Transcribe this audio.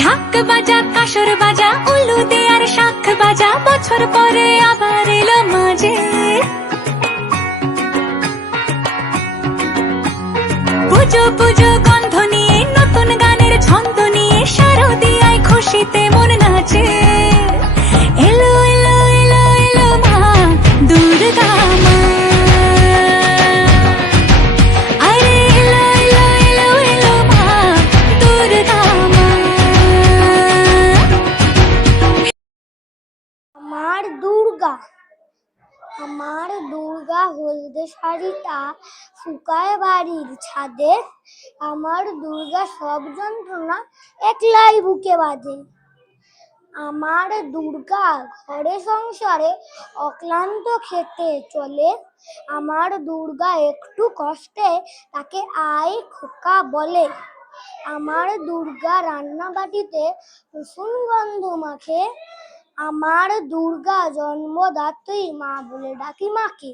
ঢাক বাজা কাসর বাজা উলু দে আর শাঁখ বাজা, বছর পরে আবার এলো মাঝে। পুজো পুজো গন্ধ নিয়ে নতুন গানের ছন্দ নিয়ে শারদিয়ায় খুশিতে মন নাচে। এলো এলো এলো এলো মা দুর্গা মা, আরে এলো এলো এলো এলো মা দুর্গা মা। আমার দুর্গা, আমার দুর্গা হলদে শাড়িটা শুকায় বাড়ির ছাদে। আমার দুর্গা সব যন্ত্রণা একলাই বুকে বাঁধে। আমার দুর্গা ঘরে সংসারে অক্লান্ত খেতে চলে। আমার দুর্গা একটু কষ্টে তাকে আয় খোকা বলে। আমার দুর্গা রান্না বাটিতে রসুন গন্ধ মাখে। আমার দুর্গা জন্মদাত্রী মা বলে ডাকি মাকে।